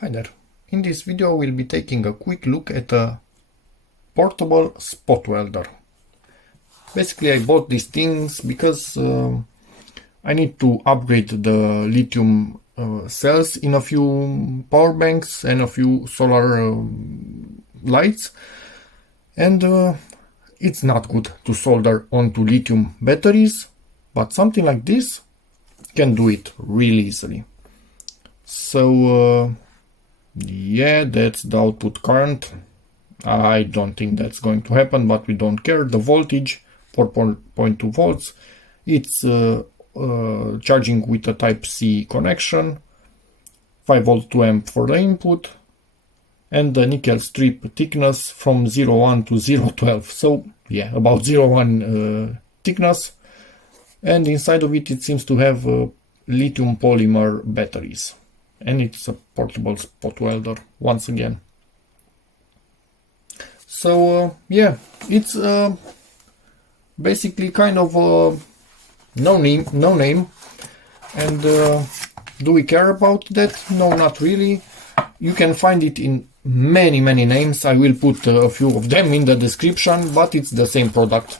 Hi there. In this video we'll be taking a quick look at a portable spot welder. Basically I bought these things because I need to upgrade the lithium cells in a few power banks and a few solar lights, and it's not good to solder onto lithium batteries, but something like this can do it really easily. So yeah, that's the output current. I don't think that's going to happen, but we don't care. The voltage, 4.2 volts. It's charging with a Type-C connection, 5 volt 2 amp for the input, and the nickel strip thickness from 0.1 to 0.12. So yeah, about 0.1 thickness. And inside of it seems to have lithium polymer batteries. And it's a portable spot welder once again. So yeah, it's basically kind of no name. And do we care about that? No, not really. You can find it in many names. I will put a few of them in the description, but it's the same product.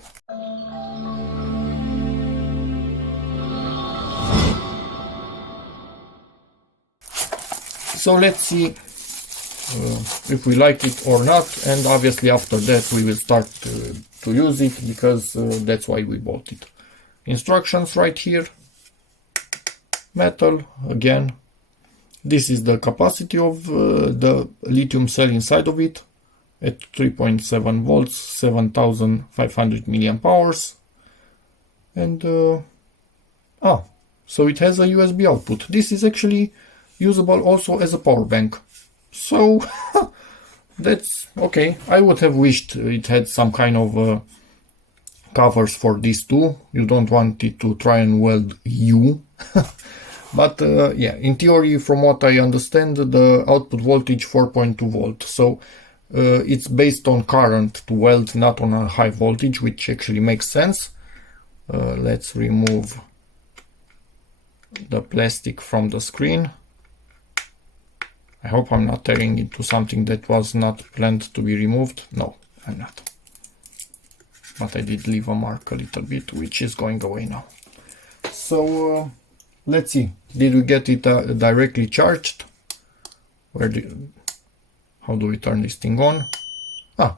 So let's see if we like it or not, and obviously after that we will start to use it, because that's why we bought it. Instructions right here. Metal again. This is the capacity of the lithium cell inside of it at 3.7 volts, 7500 milliamp hours. And so it has a USB output. This is actually usable also as a power bank. So that's okay. I would have wished it had some kind of covers for these two. You don't want it to try and weld you. But yeah, in theory, from what I understand, the output voltage 4.2 volt. So it's based on current to weld, not on a high voltage, which actually makes sense. Let's remove the plastic from the screen. I hope I'm not tearing into something that was not planned to be removed. No, I'm not. But I did leave a mark a little bit, which is going away now. So let's see. Did we get it directly charged? How do we turn this thing on?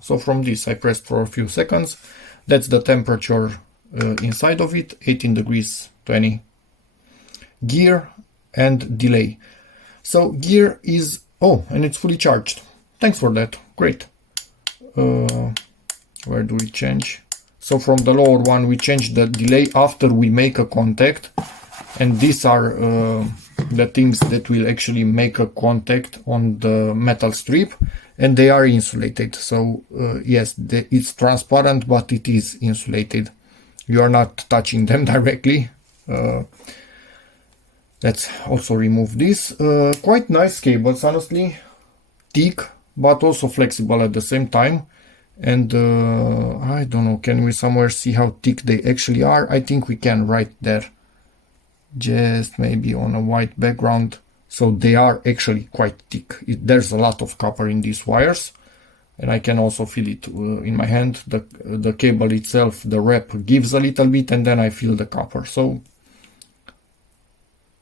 So from this I pressed for a few seconds. That's the temperature inside of it, 18 degrees 20. Gear and delay. So gear is, and it's fully charged. Thanks for that. Great. Where do we change? So from the lower one we change the delay after we make a contact, and these are the things that will actually make a contact on the metal strip, and they are insulated. So yes, it's transparent, but it is insulated. You are not touching them directly. Let's also remove this. Quite nice cables, honestly. Thick, but also flexible at the same time. And I don't know, can we somewhere see how thick they actually are? I think we can right there. Just maybe on a white background. So they are actually quite thick. There's a lot of copper in these wires. And I can also feel it in my hand. The cable itself, the wrap gives a little bit, and then I feel the copper. So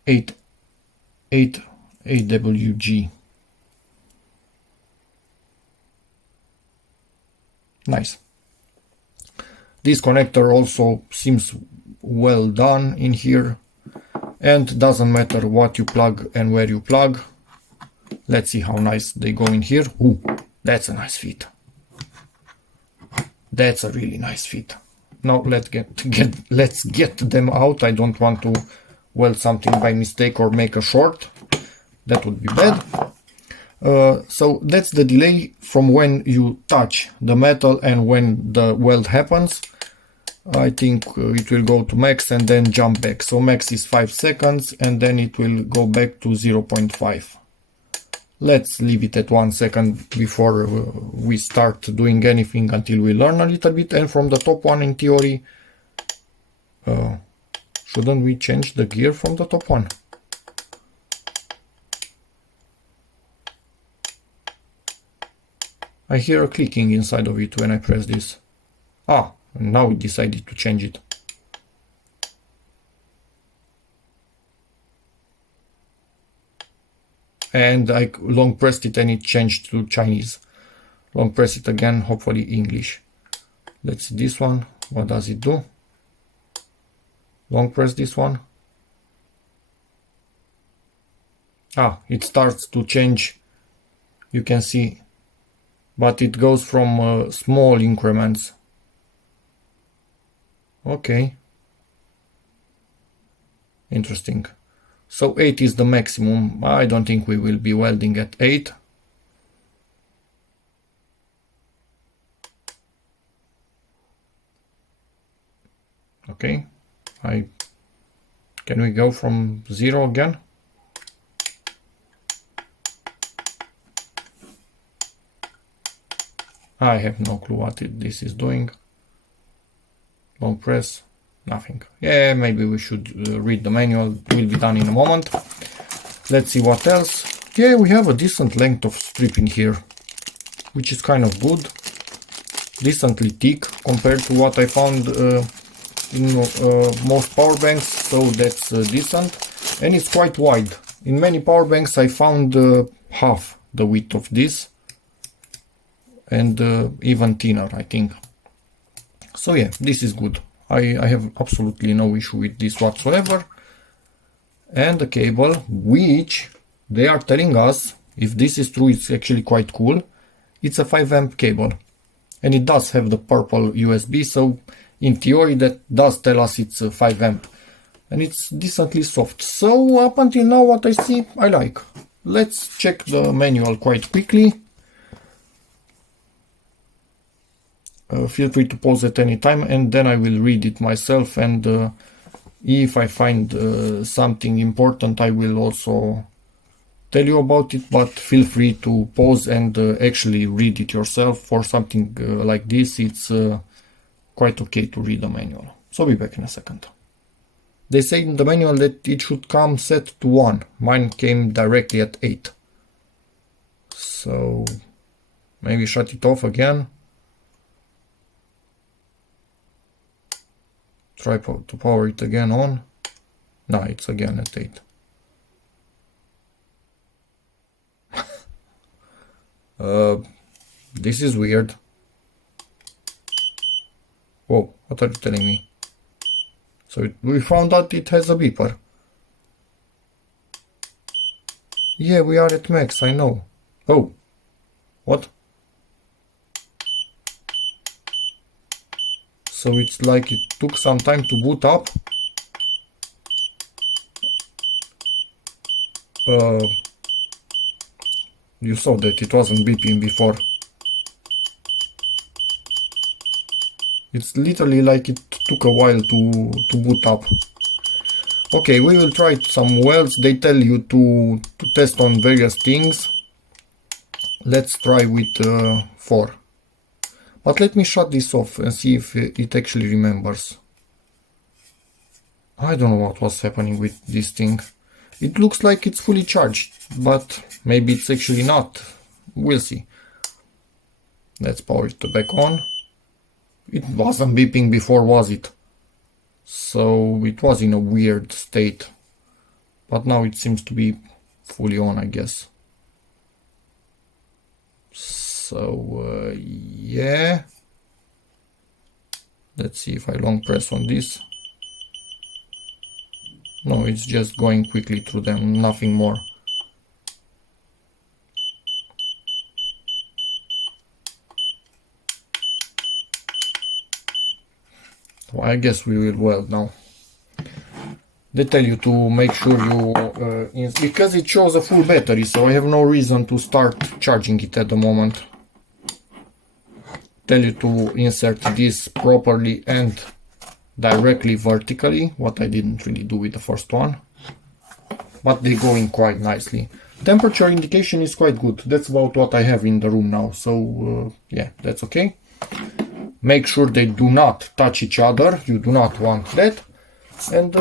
8 AWG. Nice. This connector also seems well done in here, and doesn't matter what you plug and where you plug. Let's see how nice they go in here. Ooh, that's a nice fit. That's a really nice fit. Now let's get them out. I don't want to weld something by mistake or make a short. That would be bad. So that's the delay from when you touch the metal and when the weld happens. I think it will go to max and then jump back. So max is 5 seconds, and then it will go back to 0.5. Let's leave it at 1 second before we start doing anything, until we learn a little bit. And from the top one, in theory, shouldn't we change the gear from the top one? I hear a clicking inside of it when I press this. Ah, now it decided to change it. And I long pressed it and it changed to Chinese. Long press it again, hopefully English. Let's see this one. What does it do? Long press this one. Ah, it starts to change. You can see, but it goes from small increments. Okay. Interesting. So 8 is the maximum. I don't think we will be welding at 8. Okay. Can we go from 0 again? I have no clue what this is doing. Long press, nothing. Yeah, maybe we should read the manual. It will be done in a moment. Let's see what else. Yeah, we have a decent length of strip in here, which is kind of good. Decently thick compared to what I found in most power banks, so that's decent. And it's quite wide. In many power banks I found half the width of this, and even thinner, I think. So yeah, this is good. I have absolutely no issue with this whatsoever. And the cable, which they are telling us, if this is true, it's actually quite cool. It's a 5 amp cable, and it does have the purple USB, so in theory that does tell us it's a 5 amp, and it's decently soft. So up until now, what I see, I like. Let's check the manual quite quickly. Feel free to pause at any time, and then I will read it myself, and if I find something important, I will also tell you about it, but feel free to pause and actually read it yourself. For something like this, it's quite okay to read the manual. So I'll be back in a second. They say in the manual that it should come set to 1. Mine came directly at 8. So maybe shut it off again. Try to power it again on. No, it's again at 8. This is weird. Whoa, what are you telling me? So we found out it has a beeper. Yeah, we are at max, I know. Oh, what? So it's like it took some time to boot up. You saw that it wasn't beeping before. It's literally like it took a while to boot up. Okay, we will try some welds. They tell you to test on various things. Let's try with 4. But let me shut this off and see if it actually remembers. I don't know what was happening with this thing. It looks like it's fully charged, but maybe it's actually not. We'll see. Let's power it back on. It wasn't beeping before, was it? So it was in a weird state. But now it seems to be fully on, I guess. So yeah, let's see if I long press on this. No, it's just going quickly through them, nothing more. So I guess we will weld now. They tell you to make sure you, because it shows a full battery, so I have no reason to start charging it at the moment. Tell you to insert this properly and directly vertically, what I didn't really do with the first one, but they go in quite nicely. Temperature indication is quite good. That's about what I have in the room now, so yeah, that's okay. Make sure they do not touch each other, you do not want that. And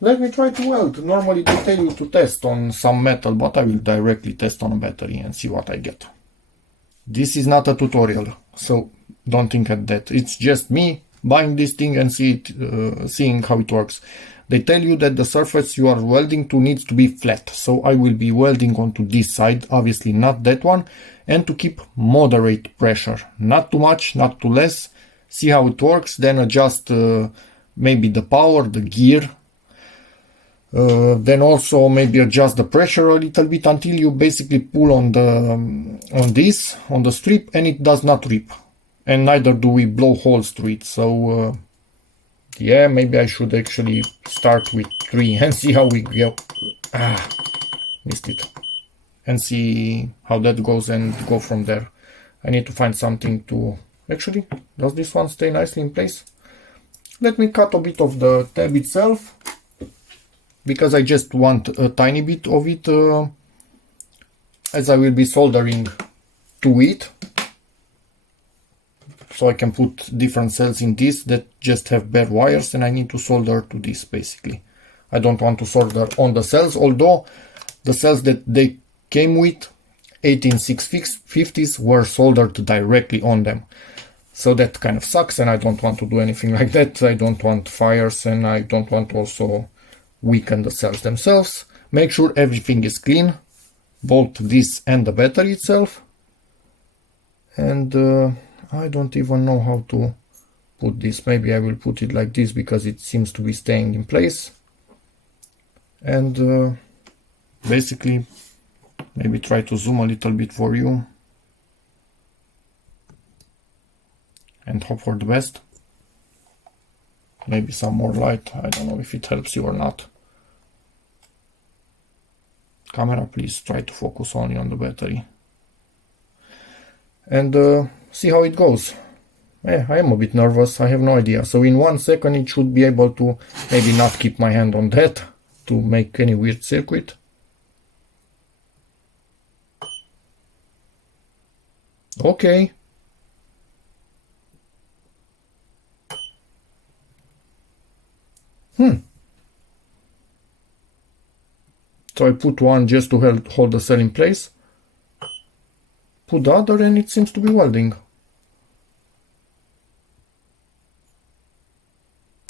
let me try to weld. Normally they tell you to test on some metal, but I will directly test on a battery and see what I get. This is not a tutorial, so don't think at that. It's just me buying this thing and seeing how it works. They tell you that the surface you are welding to needs to be flat, so I will be welding onto this side, obviously not that one, and to keep moderate pressure, not too much, not too less. See how it works, then adjust maybe the power, the gear, then also maybe adjust the pressure a little bit until you basically pull on the strip and it does not rip, and neither do we blow holes through it. So yeah, maybe I should actually start with 3 and see how we go. Missed it. And see how that goes and go from there. I need to find something to... Actually, does this one stay nicely in place? Let me cut a bit of the tab itself, because I just want a tiny bit of it, as I will be soldering to it. So I can put different cells in this that just have bare wires, and I need to solder to this basically. I don't want to solder on the cells, although the cells that they came with, 18650s, were soldered directly on them. So that kind of sucks, and I don't want to do anything like that. I don't want fires, and I don't want to also weaken the cells themselves. Make sure everything is clean, both this and the battery itself. And I don't even know how to put this. Maybe I will put it like this because it seems to be staying in place. And basically, maybe try to zoom a little bit for you and hope for the best. Maybe some more light. I don't know if it helps you or not. Camera, please try to focus only on the battery. And see how it goes. I am a bit nervous, I have no idea. So in 1 second it should be able to maybe not keep my hand on that to make any weird circuit. Okay. So I put one just to hold the cell in place. Put the other and it seems to be welding.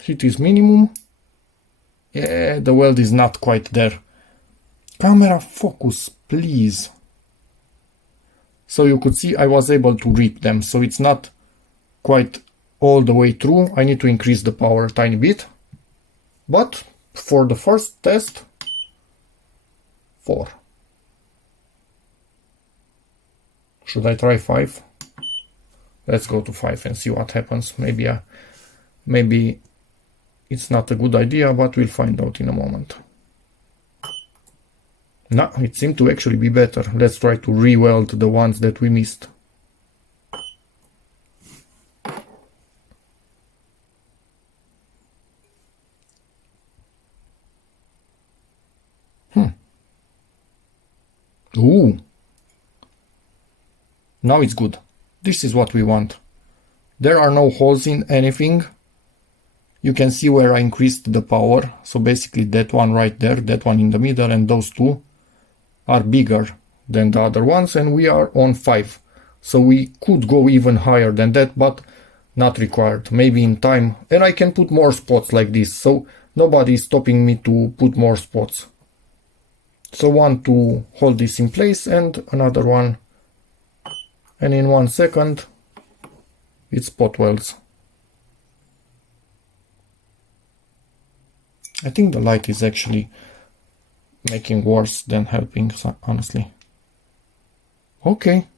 Heat is minimum. Yeah, the weld is not quite there. Camera focus, please. So you could see I was able to rip them, so it's not quite all the way through. I need to increase the power a tiny bit. But for the first test, 4. Should I try 5? Let's go to 5 and see what happens. Maybe it's not a good idea, but we'll find out in a moment. No, it seemed to actually be better. Let's try to re-weld the ones that we missed. Ooh. Now it's good. This is what we want. There are no holes in anything. You can see where I increased the power. So basically that one right there, that one in the middle, and those two are bigger than the other ones, and we are on 5. So we could go even higher than that, but not required. Maybe in time. And I can put more spots like this, so nobody is stopping me to put more spots. So one to hold this in place and another one. And in 1 second, it's spot welds. I think the light is actually making worse than helping, honestly. Okay.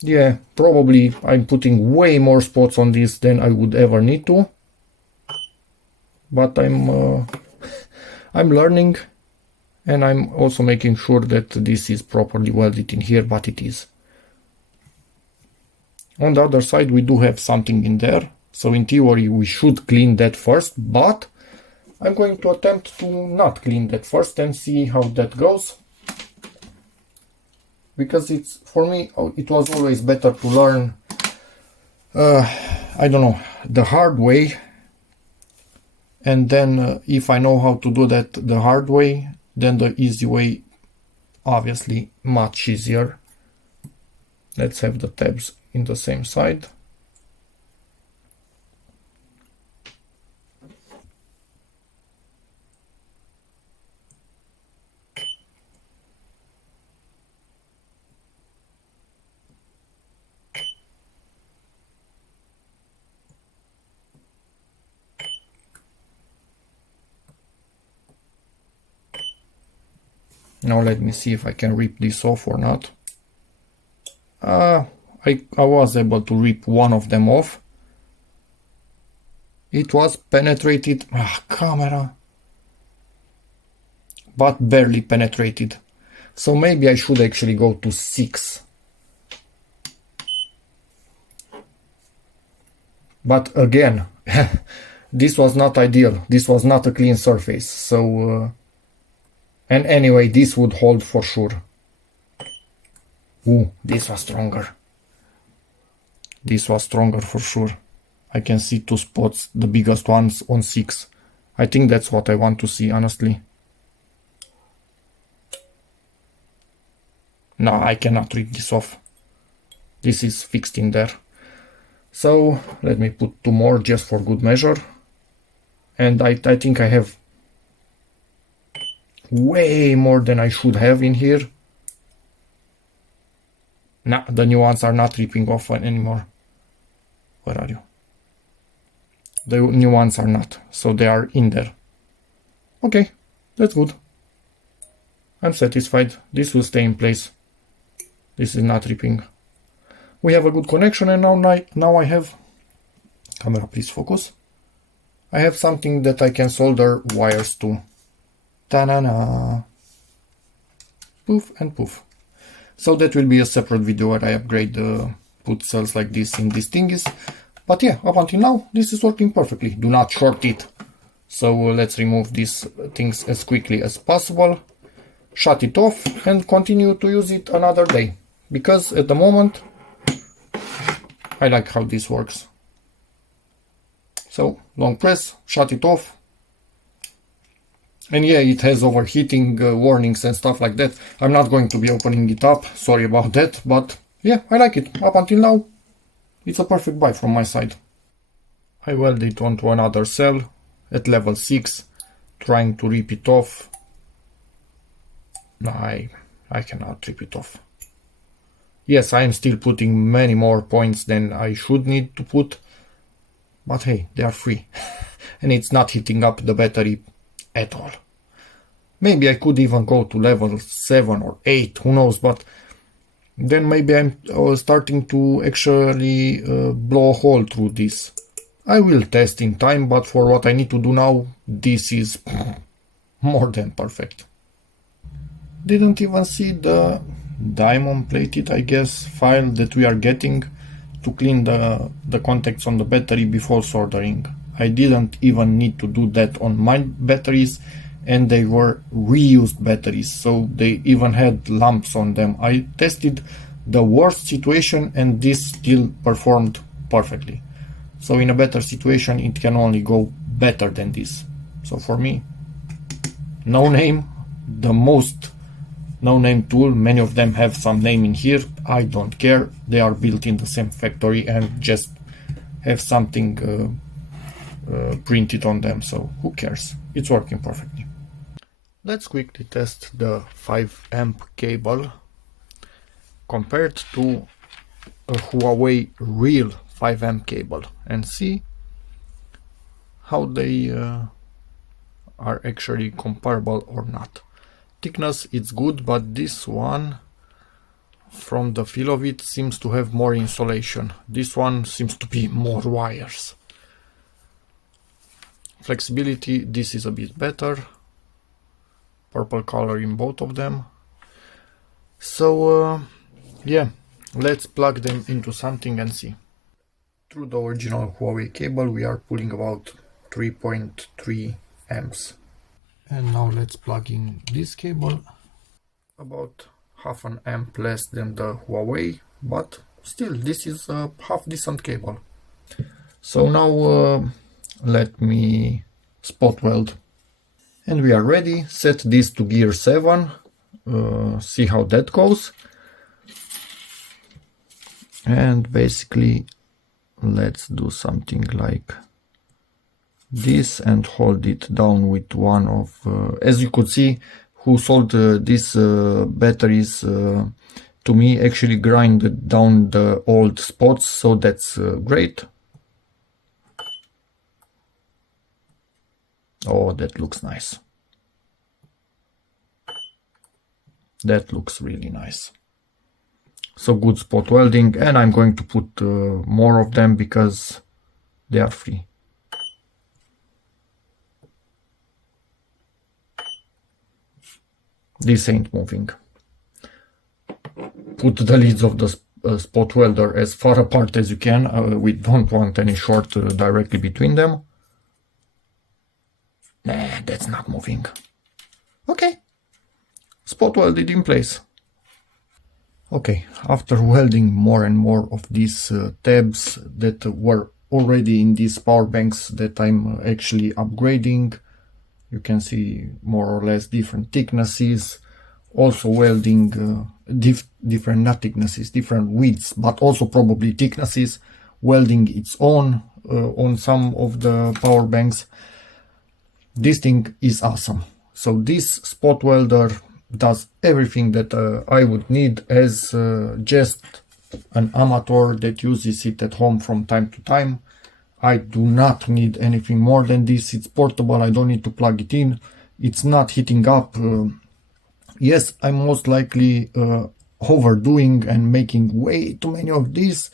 Yeah, probably I'm putting way more spots on this than I would ever need to. But I'm learning, and I'm also making sure that this is properly welded in here, but it is. On the other side we do have something in there, so in theory we should clean that first, but I'm going to attempt to not clean that first and see how that goes. Because it's, for me, it was always better to learn, I don't know, the hard way. And then if I know how to do that the hard way, then the easy way, obviously much easier. Let's have the tabs in the same side. Now let me see if I can rip this off or not. I was able to rip one of them off. It was penetrated, camera, but barely penetrated. So maybe I should actually go to 6. But again, this was not ideal. This was not a clean surface. So, and anyway, this would hold for sure. Ooh, this was stronger. This was stronger for sure. I can see 2 spots, the biggest ones on 6. I think that's what I want to see, honestly. No, I cannot rip this off. This is fixed in there. So let me put 2 more just for good measure. And I think I have way more than I should have in here. Nah, the new ones are not ripping off anymore. Where are you? The new ones are not, so they are in there. Okay, that's good. I'm satisfied. This will stay in place. This is not ripping. We have a good connection, and now I have... Camera, please focus. I have something that I can solder wires to. Ta-na-na! Poof and poof. So that will be a separate video where I upgrade put cells like this in these thingies. But yeah, up until now, this is working perfectly. Do not short it. So let's remove these things as quickly as possible. Shut it off and continue to use it another day. Because at the moment, I like how this works. So long press, shut it off. And yeah, it has overheating warnings and stuff like that. I'm not going to be opening it up, sorry about that, but yeah, I like it. Up until now, it's a perfect buy from my side. I weld it onto another cell at level 6, trying to rip it off. No, I cannot rip it off. Yes, I am still putting many more points than I should need to put, but hey, they are free. And it's not heating up the battery at all. Maybe I could even go to level 7 or 8, who knows, but then maybe I'm starting to actually blow a hole through this. I will test in time, but for what I need to do now, this is more than perfect. Didn't even see the diamond plated, I guess, file that we are getting to clean the contacts on the battery before soldering. I didn't even need to do that on my batteries, and they were reused batteries, so they even had lumps on them. I tested the worst situation and this still performed perfectly. So in a better situation it can only go better than this. So for me, Noname, the most no-name tool, many of them have some name in here, I don't care, they are built in the same factory and just have something printed on them, so who cares, it's working perfectly. Let's quickly test the 5 amp cable compared to a Huawei real 5 amp cable and see how they are actually comparable or not. Thickness it's good, but this one, from the feel of it, seems to have more insulation. This one seems to be more wires. Flexibility, this is a bit better. Purple color in both of them. So yeah, let's plug them into something and see. Through the original Huawei cable we are pulling about 3.3 amps. And now let's plug in this cable. About half an amp less than the Huawei, but still this is a half decent cable. So now let me spot weld. And we are ready. Set this to gear 7. See how that goes. And basically let's do something like this and hold it down with one of, as you could see, who sold these batteries to me actually grind down the old spots, so that's great. Oh, that looks nice. That looks really nice. So good spot welding, and I'm going to put more of them because they are free. This ain't moving. Put the leads of the spot welder as far apart as you can. We don't want any short directly between them. Nah, that's not moving. Okay. Spot welded in place. Okay, after welding more and more of these tabs that were already in these power banks that I'm actually upgrading, you can see more or less different thicknesses, also welding different, not thicknesses, different widths, but also probably thicknesses, welding its own on some of the power banks. This thing is awesome. So this spot welder does everything that I would need as just an amateur that uses it at home from time to time. I do not need anything more than this. It's portable. I don't need to plug it in. It's not heating up. Yes, I'm most likely overdoing and making way too many of these.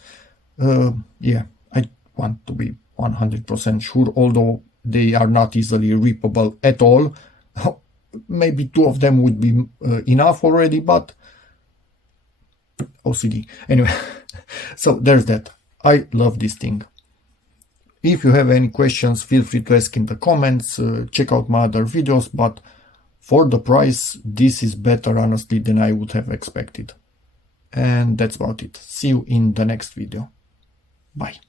Yeah, I want to be 100% sure, although they are not easily reapable at all. Maybe 2 of them would be enough already, but OCD. Anyway, so there's that. I love this thing. If you have any questions, feel free to ask in the comments. Check out my other videos, but for the price, this is better, honestly, than I would have expected. And that's about it. See you in the next video. Bye.